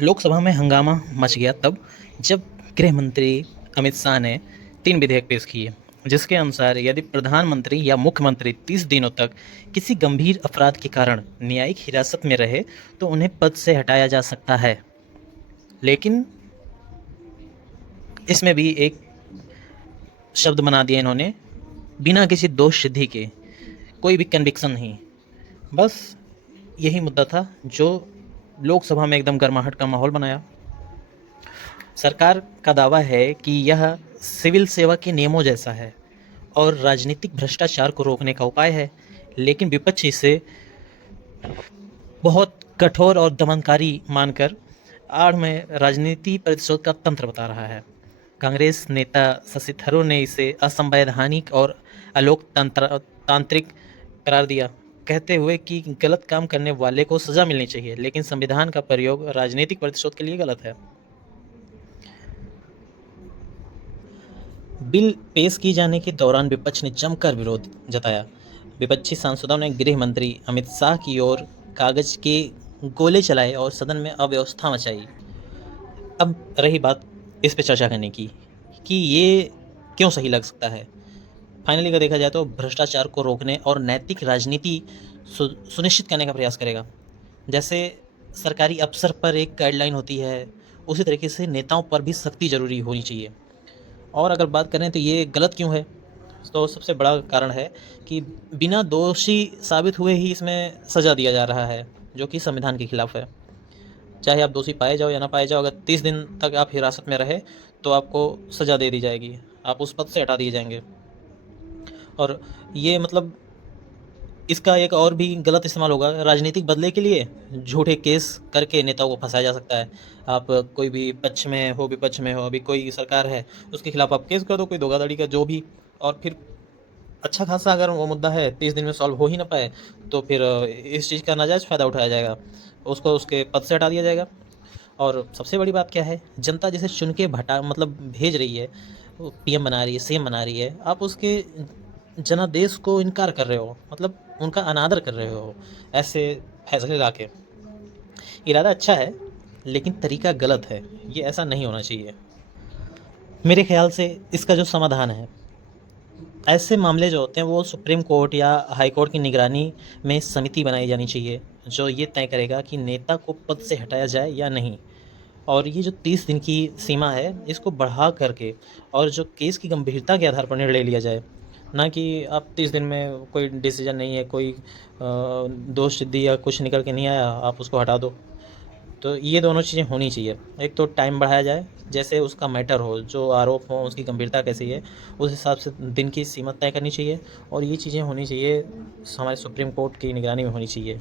लोकसभा में हंगामा मच गया तब जब गृह मंत्री अमित शाह ने 3 विधेयक पेश किए, जिसके अनुसार यदि प्रधानमंत्री या मुख्यमंत्री 30 दिनों तक किसी गंभीर अपराध के कारण न्यायिक हिरासत में रहे तो उन्हें पद से हटाया जा सकता है। लेकिन इसमें भी एक शब्द बना दिया इन्होंने, बिना किसी दोष सिद्धि के, कोई भी कन्विक्शन नहीं। बस यही मुद्दा था जो लोकसभा में एकदम गर्माहट का माहौल बनाया। सरकार का दावा है कि यह सिविल सेवा के नियमों जैसा है और राजनीतिक भ्रष्टाचार को रोकने का उपाय है, लेकिन विपक्ष इसे बहुत कठोर और दमनकारी मानकर आड़ में राजनीति प्रतिशोध का तंत्र बता रहा है। कांग्रेस नेता शशि थरूर ने इसे असंवैधानिक और तांत्रिक करार दिया, कहते हुए कि गलत काम करने वाले को सजा मिलनी चाहिए, लेकिन संविधान का प्रयोग राजनीतिक प्रतिशोध के लिए गलत है। बिल पेश किए जाने के दौरान विपक्ष ने जमकर विरोध जताया। विपक्षी सांसदों ने गृह मंत्री अमित शाह की ओर कागज के गोले चलाए और सदन में अव्यवस्था मचाई। अब रही बात इस पे चर्चा करने की कि ये क्यों सही लग सकता है। फाइनली अगर देखा जाए तो भ्रष्टाचार को रोकने और नैतिक राजनीति सुनिश्चित करने का प्रयास करेगा। जैसे सरकारी अफसर पर एक गाइडलाइन होती है, उसी तरीके से नेताओं पर भी सख्ती ज़रूरी होनी चाहिए। और अगर बात करें तो ये गलत क्यों है, तो सबसे बड़ा कारण है कि बिना दोषी साबित हुए ही इसमें सज़ा दिया जा रहा है, जो कि संविधान के खिलाफ है। चाहे आप दोषी पाए जाओ या ना पाए जाओ, अगर 30 दिन तक आप हिरासत में रहे तो आपको सज़ा दे दी जाएगी, आप उस पद से हटा दिए जाएंगे। और ये मतलब इसका एक और भी गलत इस्तेमाल होगा राजनीतिक बदले के लिए। झूठे केस करके नेताओं को फंसाया जा सकता है। आप कोई भी पक्ष में हो विपक्ष में हो, अभी कोई सरकार है उसके खिलाफ आप केस कर दो, कोई धोखाधड़ी का जो भी, और फिर अच्छा खासा अगर वो मुद्दा है 30 दिन में सॉल्व हो ही ना पाए तो फिर इस चीज़ का नाजायज़ फ़ायदा उठाया जाएगा, उसको उसके पद से हटा दिया जाएगा। और सबसे बड़ी बात क्या है, जनता जिसे चुन के भेज रही है, पीएम बना रही है, सीएम बना रही है, आप उसके जनादेश को इनकार कर रहे हो, मतलब उनका अनादर कर रहे हो ऐसे फैसले ला के। इरादा अच्छा है लेकिन तरीका गलत है, ये ऐसा नहीं होना चाहिए। मेरे ख्याल से इसका जो समाधान है, ऐसे मामले जो होते हैं वो सुप्रीम कोर्ट या हाई कोर्ट की निगरानी में समिति बनाई जानी चाहिए, जो ये तय करेगा कि नेता को पद से हटाया जाए या नहीं। और ये जो 30 दिन की सीमा है, इसको बढ़ा करके और जो केस की गंभीरता के आधार पर निर्णय लिया जाए, ना कि आप 30 दिन में कोई डिसीजन नहीं है, कोई दोष सिद्धि या कुछ निकल के नहीं आया, आप उसको हटा दो। तो ये दोनों चीज़ें होनी चाहिए। एक तो टाइम बढ़ाया जाए, जैसे उसका मैटर हो, जो आरोप हो उसकी गंभीरता कैसी है, उस हिसाब से दिन की सीमा तय करनी चाहिए। और ये चीज़ें होनी चाहिए हमारे सुप्रीम कोर्ट की निगरानी में होनी चाहिए।